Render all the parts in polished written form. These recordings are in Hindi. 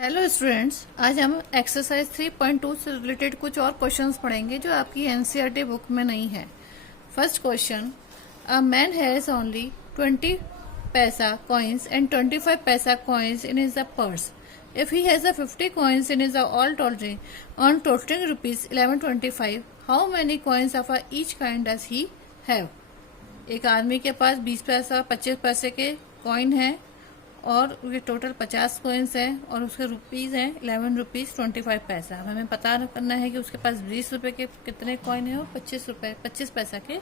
हेलो स्टूडेंट्स, आज हम एक्सरसाइज 3.2 से रिलेटेड कुछ और क्वेश्चंस पढ़ेंगे जो आपकी एनसीईआरटी बुक में नहीं है। First question, a man has only 20 पैसा कॉइन्स एंड 25 पैसा coins in his purse. If he has 50 coins in his all totalling on totalling rupees 1125, how many coins of each kind does he have. एक आदमी के पास 20 पैसा 25 पैसे के कॉइन है और ये टोटल 50 कॉइन्स हैं और उसके रुपीज़ हैं 11 रुपीज़ 25 पैसा। अब हमें पता करना है कि उसके पास 20 रुपए के कितने कॉइन हैं और 25 पैसा के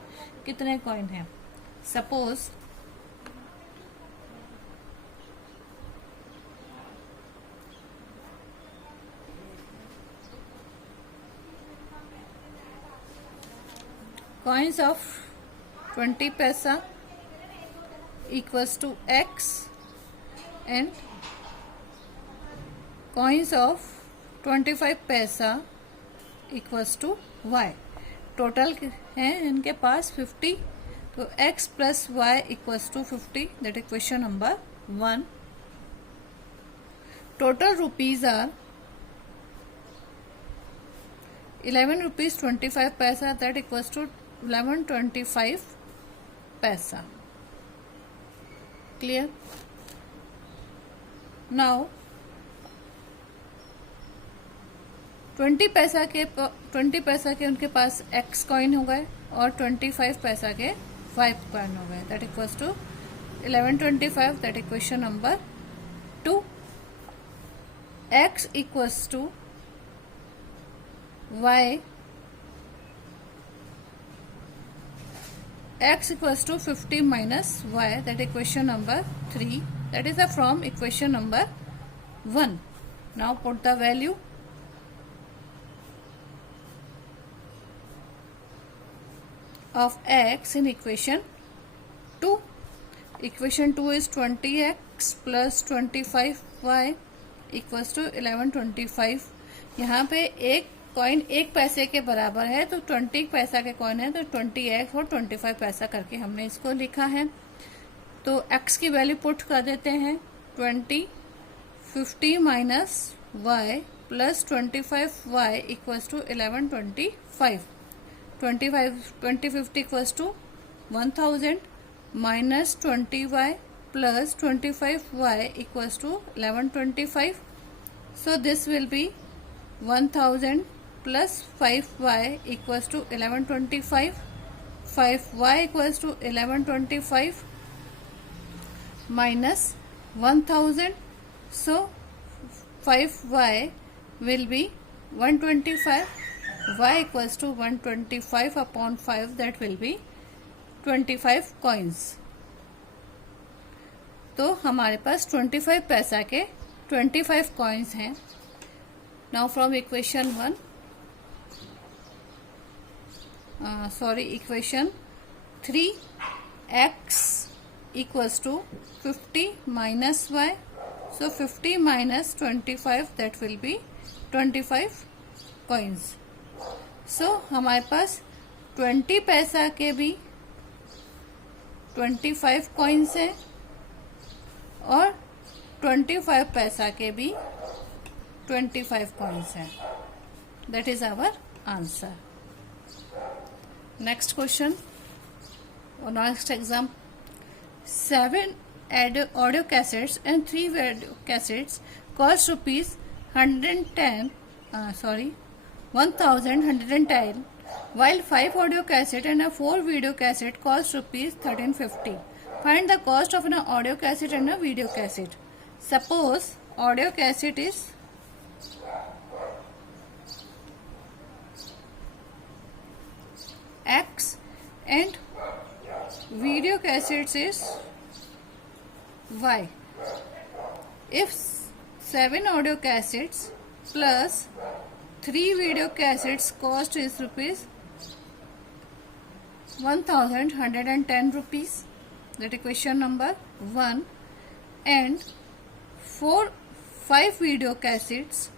कितने कॉइन हैं। सपोज कॉइन्स ऑफ 20 पैसा equals to x and coins of 25 पैसा equals to y। टोटल है इनके पास 50, तो x plus y equals to 50, that is question number 1। Total rupees are 11 rupees 25 पैसा, that equals to 1125 पैसा। क्लियर? नाउ 20 पैसा के उनके पास x कॉइन हो गए और 25 पैसा के 5 कॉइन हो गए, that equals to 1125, that is question number 2। x equals to y, x equals to 50 minus y, that is question number 3, that is from equation number 1। Now put the value of x in equation 2। equation 2 is 20x plus 25y equals to 1125। यहाँ पे एक कॉइन 1 पैसे के बराबर है, तो 20 पैसा के कॉइन है तो 20x और 25 पैसा करके हमने इसको लिखा है। तो x की वैल्यू पुट कर देते हैं 20, 50 minus y plus 25y equals to 1125। 2050 equals to 1000 minus 20y plus 25y equals to 1125। This दिस विल बी 1000 plus 5y equals to 1125, 5y equals to 1125 minus 1000, so 5y will be 125, y equals to 125 upon 5, that will be 25 coins। तो हमारे पास 25 पैसा के 25 coins हैं। Now from equation 1, equation 3, x equals to 50 minus y, so 50 minus 25, that will be 25 coins। so हमारे पास 20 पैसा के भी 25 coins हैं और 25 पैसा के भी 25 coins हैं, that is our answer। Next question or next exam, 7 audio cassettes and 3 video cassettes cost rupees 1110, 1110, while 5 audio cassette and a 4 video cassette cost rupees 1350। Find the cost of an audio cassette and a video cassette। Suppose audio cassette is x and video cassettes is y। if 7 audio cassettes plus 3 video cassettes cost is rupees 1110 rupees, that is question number 1, and 5 video cassettes,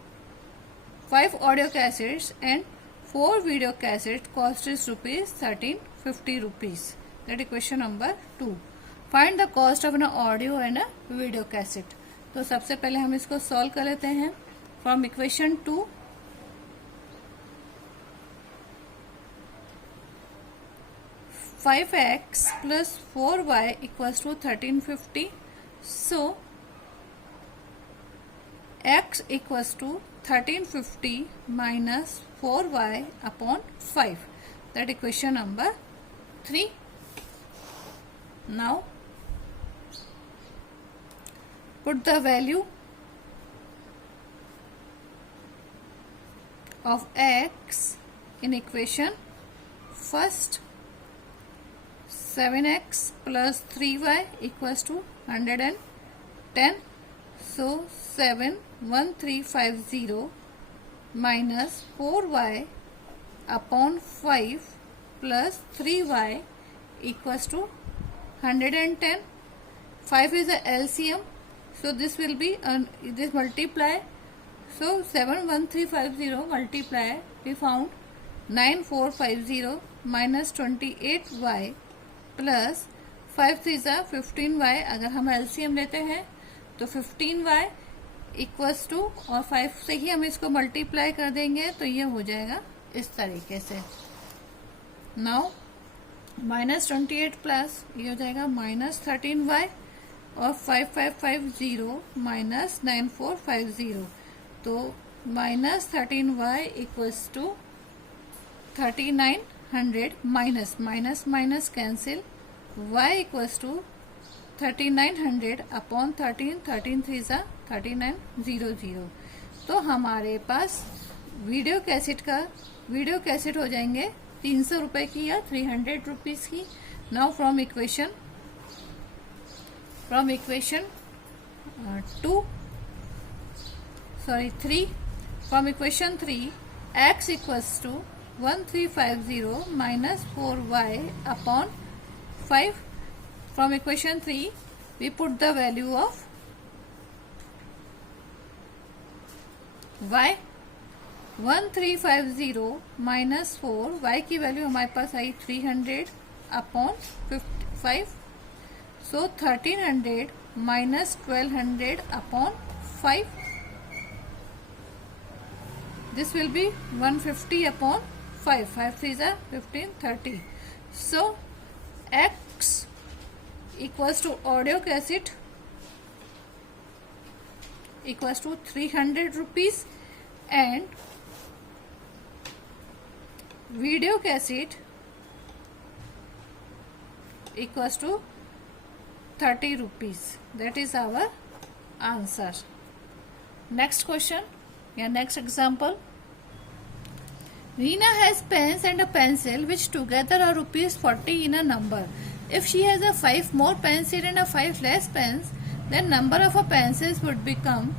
5 audio cassettes and 4 video cassette cost is rupees 1350 rupees, that is question number 2। Find the cost of an audio and a video cassette। तो सबसे पहले हम इसको सॉल्व कर लेते हैं। From equation 2 5x plus 4y equals to 1350. So x equals to 1350 minus 4y upon 5. That equation number 3. Now put the value of x in equation. First, 7x plus 3y equals to 110. So 71350 minus 4y upon 5 plus 3y equals to 110. 5 is a LCM, so this will be this multiply. So 71350 multiply, we found 9450 minus 28y plus 5 3 15y. अगर हम एलसीएम लेते हैं तो 15y इक्वल्स टू, और 5 से ही हम इसको मल्टीप्लाई कर देंगे तो ये हो जाएगा इस तरीके से. नाउ -28 प्लस ये हो जाएगा -13y और 5550 माइनस 9450, तो -13y equals to 3900 minus minus minus cancel, y equals to 3900 upon 13 13 3 3900. तो हमारे पास वीडियो कैसेट हो जाएंगे 300 रुपए की या 300 रुपीज की. Now from equation 3, from equation 3 x equals to 1350 minus 4y upon 5. From equation 3 we put the value of y. 1350 minus 4, y की वैल्यू हमारे पास आई 300 upon 5. So 1300 minus 1200 upon 5. This will be 150 upon 5. 5 3 15 30. So x equals to audio cassette equals to 300 rupees and video cassette equals to 30 rupees. That is our answer. Next question, next example. Reena has pens and a pencil which together are rupees 40 in a number. If she has a 5 more pencil and a 5 less pens, then number of her pencils would become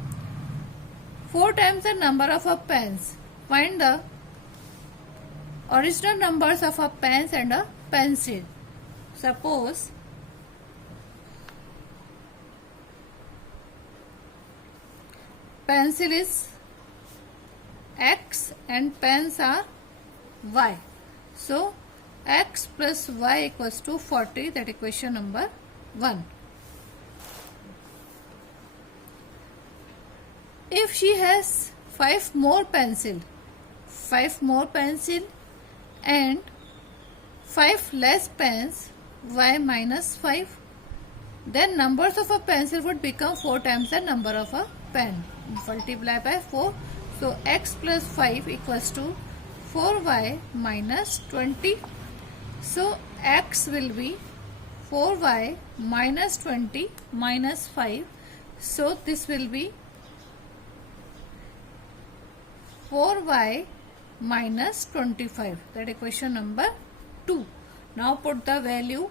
4 times the number of her pens. Find the original numbers of her pens and a pencil. Suppose pencil is x and pens are y. So x plus y equals to 40. That equation number 1. If she has 5 more pencil and 5 less pens, y minus 5, then numbers of a pencil would become 4 times the number of a pen. Multiply by 4. So x plus 5 equals to 4y minus 20. So x will be 4y minus 20 minus 5. So this will be 4y minus 25. That equation number 2. Now put the value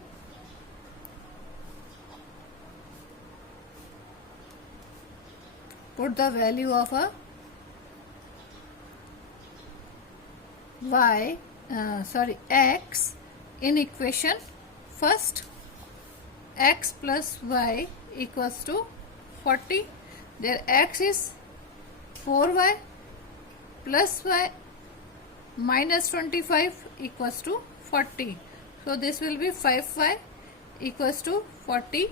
of a x in equation. First, x plus y equals to 40. There x is 4y plus y minus 25 equals to 40. So this will be 5y equals to 40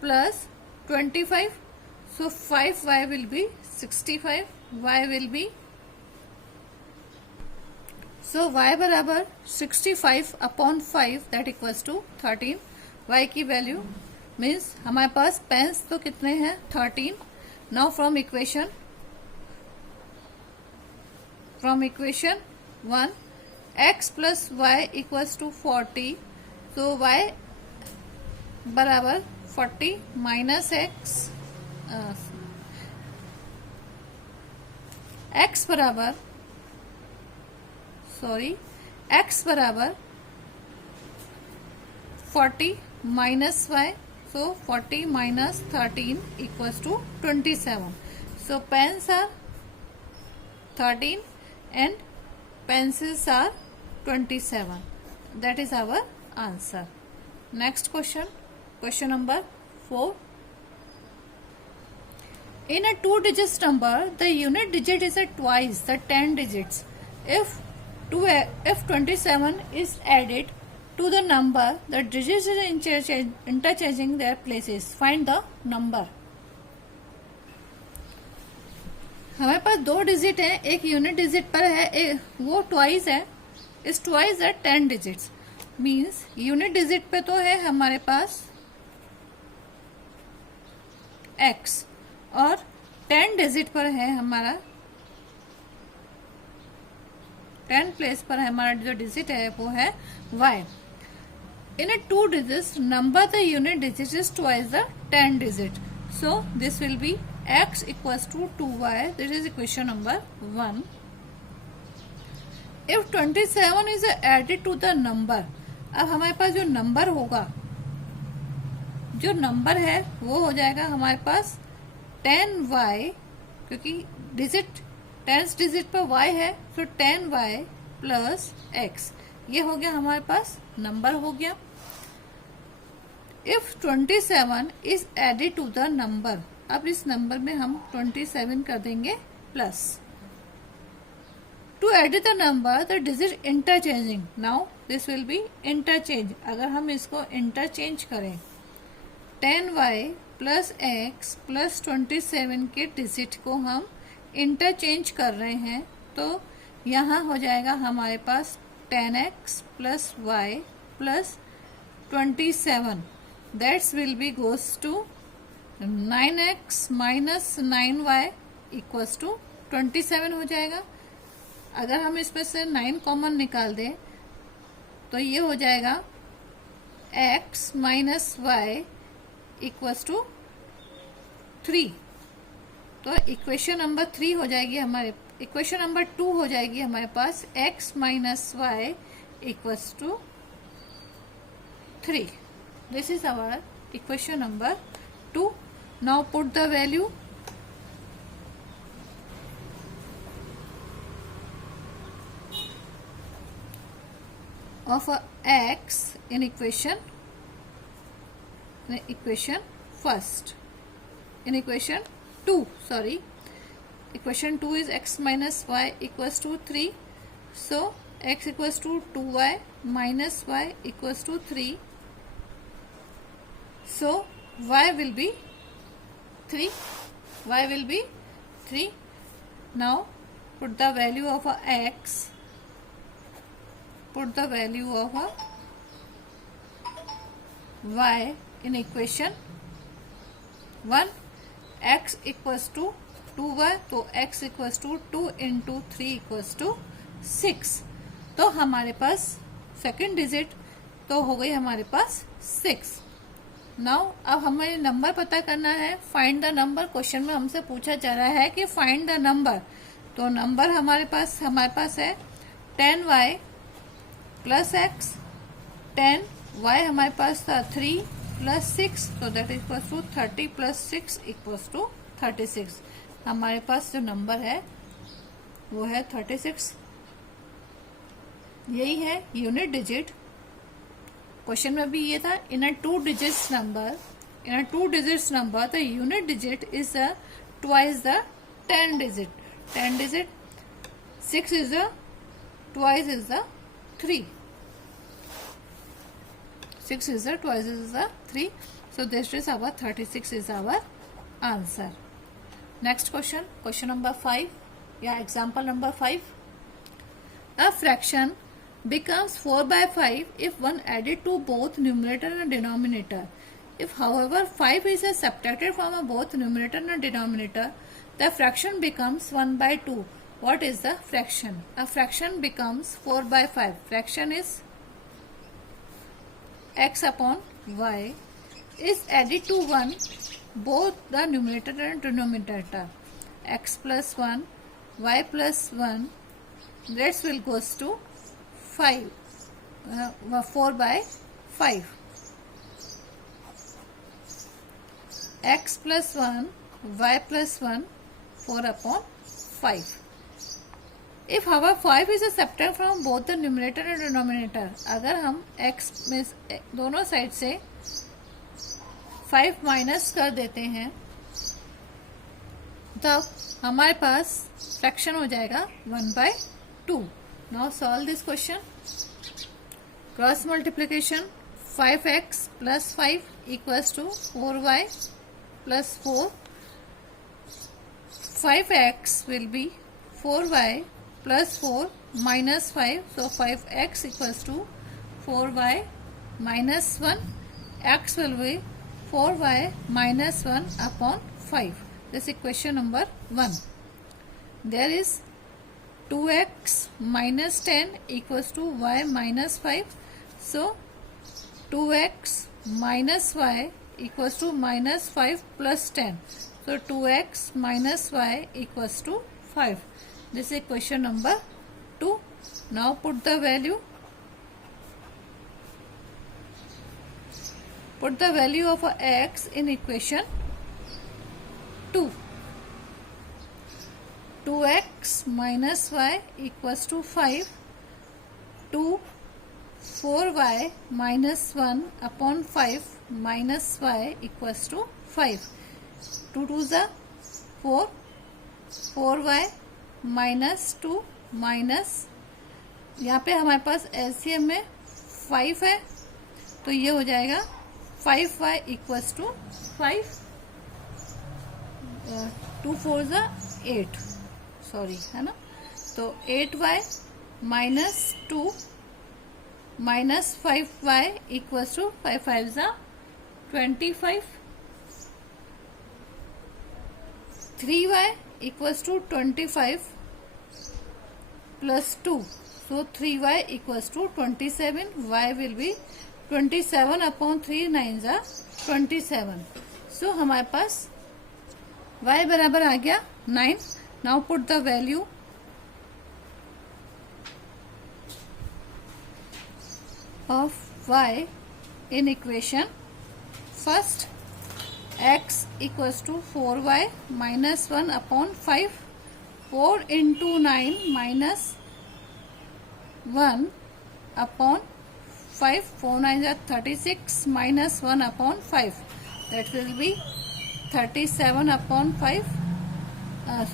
plus 25. So 5y will be 65, y will be, so y बराबर 65 upon 5 that equals to 13. y की वैल्यू मीन्स हमारे पास पेन्स तो कितने हैं 13. Now from equation 1 x plus y equals to 40. तो y बराबर 40 माइनस x बराबर x बराबर 40 minus y. So 40 minus 13 equals to 27. So pens are 13 and pencils are 27. That is our answer. Next question, question number 4. In a 2-digit number, the unit digit is at twice the 10 digits. If 27 is added to the number, the digits are interchanging their places. Find the number. हमारे पास 2 डिजिट है, एक यूनिट डिजिट पर है, वो ट्वाइस है. इस ट्वाइस है 10 डिजिट्स. मीन्स यूनिट डिजिट पे तो है हमारे पास x और 10 डिजिट पर है हमारा 10 प्लेस पर है हमारा जो डिजिट है वो है y. In a 2 digits number the unit digit is twice the 10 digit. So this will be x equals to 2y. This is equation number 1. If 27 is added to the number, अब हमारे पास जो नंबर होगा, जो नंबर है वो हो जाएगा हमारे पास 10y, क्योंकि डिजिट 10 डिजिट पर y है, तो 10y प्लस x. ये हो गया हमारे पास नंबर हो गया. If 27 is added to the number, अब इस नंबर में हम 27 कर देंगे plus. To add the number the digit interchanging. Now this will be interchange. अगर हम इसको इंटरचेंज करें 10y प्लस x प्लस 27 के डिजिट को हम इंटरचेंज कर रहे हैं, तो यहाँ हो जाएगा हमारे पास 10x plus y plus 27. That's will be goes to 9x minus 9y equals to 27 हो जाएगा. अगर हम इसमें से 9 कॉमन निकाल दें तो ये हो जाएगा x minus y equals to 3. तो इक्वेशन नंबर 3 हो जाएगी हमारे, इक्वेशन नंबर 2 हो जाएगी हमारे पास x minus y equals to 3. This is our equation number 2. Now put the value of x in equation first. In equation 2, equation 2 is x minus y equals to 3. So x equals to 2y minus y equals to 3. So y will be 3. Y will be 3. Now put the value of x. Put the value of y in equation 1. X equals to 2y, तो x equals to 2 into 3 equals to 6. तो हमारे पास सेकेंड डिजिट तो हो गई हमारे पास 6. नाउ अब हमें नंबर पता करना है. Find the number. क्वेश्चन में हमसे पूछा जा रहा है कि फाइंड द नंबर. तो नंबर हमारे पास है 10y प्लस x. 10y हमारे पास था 3 प्लस 6, तो that equals to 30 plus 6 equals to 36. हमारे पास जो नंबर है वो है 36. यही है यूनिट डिजिट. क्वेश्चन में भी ये था इन अ 2 digits number the unit digit is twice the 10 digit. 10 digit 6 is twice is the 3. 6 is the twice is the 3. So this is our 36 is our answer. Next question, question number 5. Yeah, example number 5. A fraction becomes 4 by 5 if 1 added to both numerator and denominator. If, however, 5 is subtracted from both numerator and denominator, the fraction becomes 1 by 2. What is the fraction? A fraction becomes 4 by 5. Fraction is x upon y is added to 1 both the numerator and denominator. X plus 1, y plus 1, rest will goes to 5, 4 by 5. X plus 1, y plus 1, 4 upon 5. If however 5 is subtracted from both the numerator and denominator, अगर हम x में दोनों साइड से 5 माइनस कर देते हैं तब हमारे पास फ्रैक्शन हो जाएगा 1 by 2. Now solve this question. Cross multiplication 5x plus 5 equals to 4y plus 4. 5x will be 4y plus 4 minus 5. So 5x equals to 4y minus 1. X will be 4y minus 1 upon 5. This is equation number 1. There is 2x minus 10 equals to y minus 5. So 2x minus y equals to minus 5 plus 10. So 2x minus y equals to 5. This is equation number 2. Now put the value. Put the value of x in equation 2. 2x minus y equals to 5. 2 4y minus 1 upon 5 minus y equals to 5. 2 to the 4. 4y minus 2 minus, यहाँ पे हमारे पास एलसीएम में 5 है तो ये हो जाएगा 5y इक्वल्स टू 5. 2 4 ज़ा 8, सॉरी है ना. तो 8y minus 2 minus 5y equals to 5 5 ज़ा 25. 3y equals to 25 plus 2. So 3y equals to 27. Y will be 27 upon 3 9 are 27. So हमारे पास y बराबर आ गया 9. Now put the value of y in equation. First, x equals to 4y minus 1 upon 5. 4 into 9 minus 1 upon 5. 4 9 are 36 minus 1 upon 5. That will be 37 upon 5.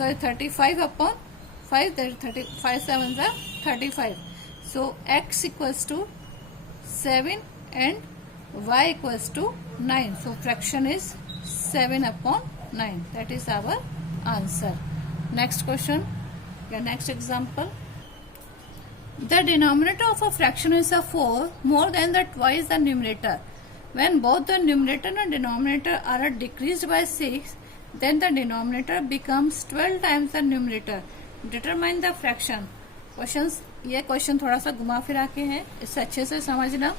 35 upon 5. That is 35 7 are 35. So x equals to 7 and y equals to 9. So fraction is 7 upon 9. That is our answer. Next question. Yeah, next example. The denominator of a fraction is a 4 more than the twice the numerator. When both the numerator and denominator are decreased by 6, then the denominator becomes 12 times the numerator. Determine the fraction. Questions, ये क्वेश्चन थोड़ा सा घुमा फिरा के है, इससे अच्छे से समझना.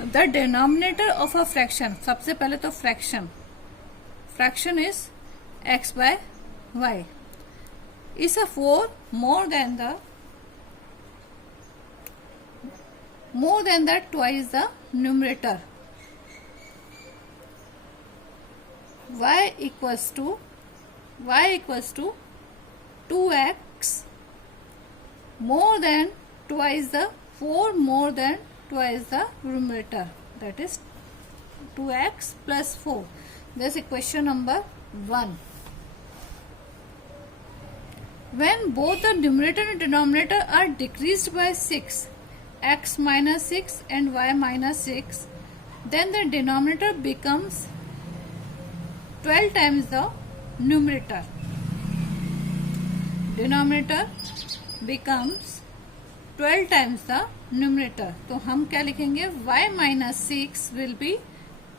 The denominator of a fraction, सबसे पहले तो fraction is x by y is a 4 more than the twice the numerator. y equals to 2x more than twice the 4 more than twice the numerator, that is 2x plus 4. This is equation number 1. When both the numerator and denominator are decreased by 6, x minus 6 and y minus 6, then the denominator becomes 12 times the numerator. Denominator becomes 12 times the numerator. तो हम क्या लिखेंगे? y minus 6 will be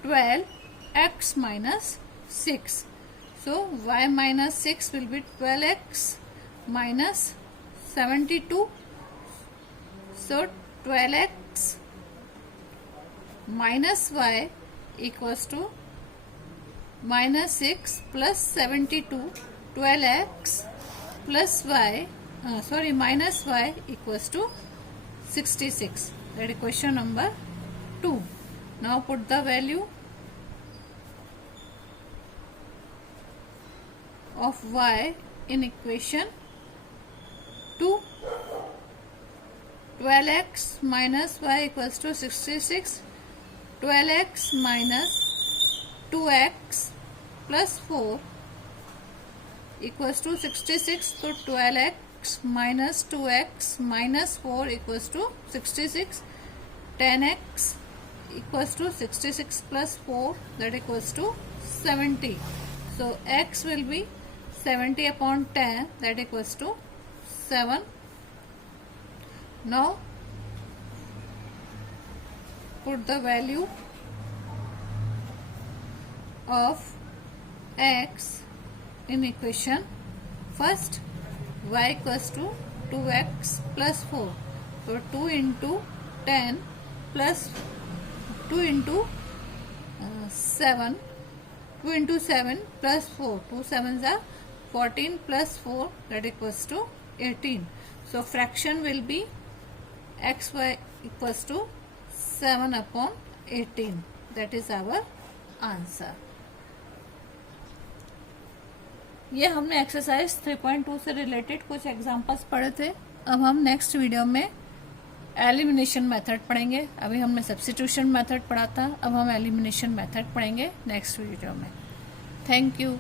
12x minus 6. So y minus 6 will be 12x minus 72. So 12x minus y equals to minus 6 plus 72. 12x plus y, minus y equals to 66. That is question number 2. Now put the value of y in equation 2. 12x minus y equals to 66. 12x minus 2x plus 4 equals to 66. So 12x minus 2x minus 4 equals to 66. 10x equals to 66 plus 4, that equals to 70. So x will be 70 upon 10, that equals to 7. Now put the value of x in equation. First, y equals to 2x plus 4. So 2 into 10 plus 2 into 7. 2 into 7 plus 4. 2 7s are 14 plus 4, that equals to 18. So fraction will be xy equals to 7 upon 18. That is our answer. ये हमने एक्सरसाइज 3.2 से रिलेटेड कुछ एग्जांपल्स पढ़े थे. अब हम नेक्स्ट वीडियो में एलिमिनेशन मेथड पढ़ेंगे. अभी हमने सब्स्टिट्यूशन मेथड पढ़ा था, अब हम एलिमिनेशन मेथड पढ़ेंगे नेक्स्ट वीडियो में. Thank you.